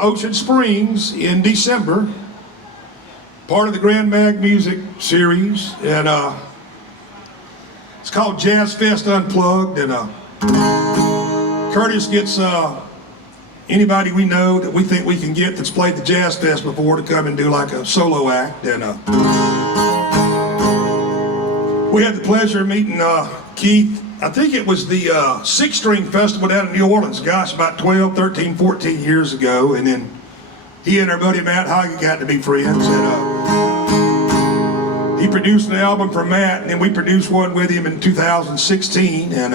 Ocean Springs in December, part of the Grand Mag Music series, and it's called Jazz Fest Unplugged, and Curtis gets anybody we know that we think we can get that's played the Jazz Fest before to come and do like a solo act, and we had the pleasure of meeting Keith. I think it was the Six String Festival down in New Orleans, gosh, about 12, 13, 14 years ago. And then he and our buddy Matt Hagen got to be friends. And he produced an album for Matt, and then we produced one with him in 2016. And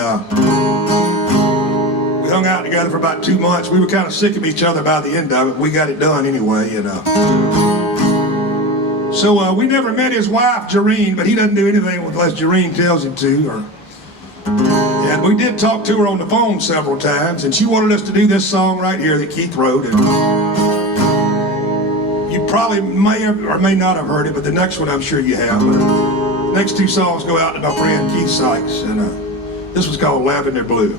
we hung out together for about 2 months. We were kind of sick of each other by the end of it. We got it done anyway. And so we never met his wife, Jareen, but he doesn't do anything unless Jareen tells him to. And we did talk to her on the phone several times, and she wanted us to do this song right here that Keith wrote. And you probably may have or may not have heard it, but the next one I'm sure you have. The next two songs go out to my friend Keith Sykes, and this was called Lavender Blue.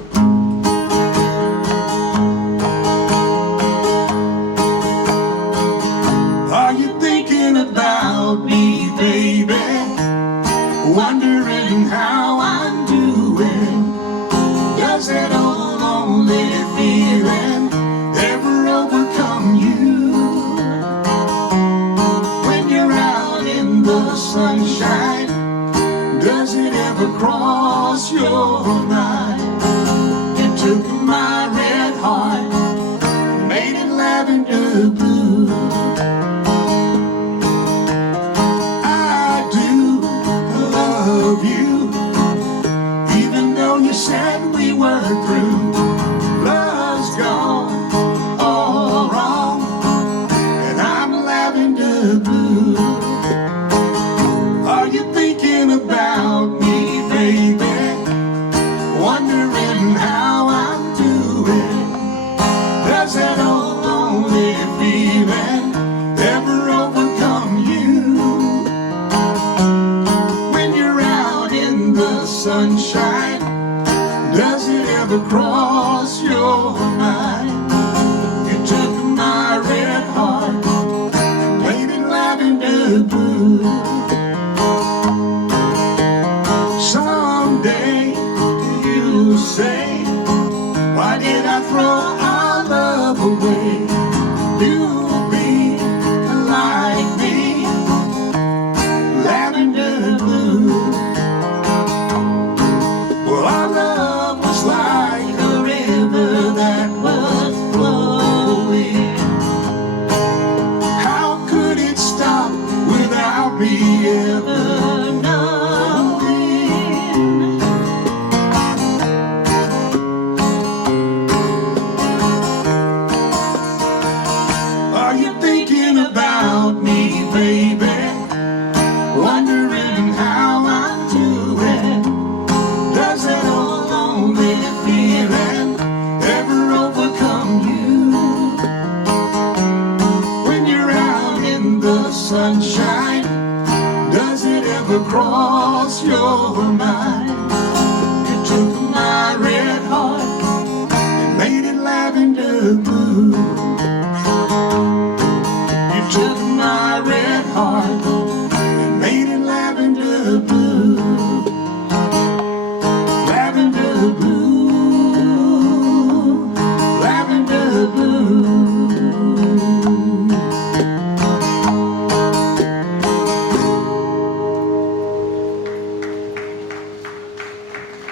Are you thinking about me, baby? Wondering how I'm doing? Does that old lonely feeling ever overcome you? When you're out in the sunshine, does it ever cross your mind? It took my red heart, made it lavender blue. I do love you, even though you said we were through. Love's gone all wrong, and I'm lavender blue. Are you thinking about me, baby? Wondering how I'm doing? Does that old lonely feeling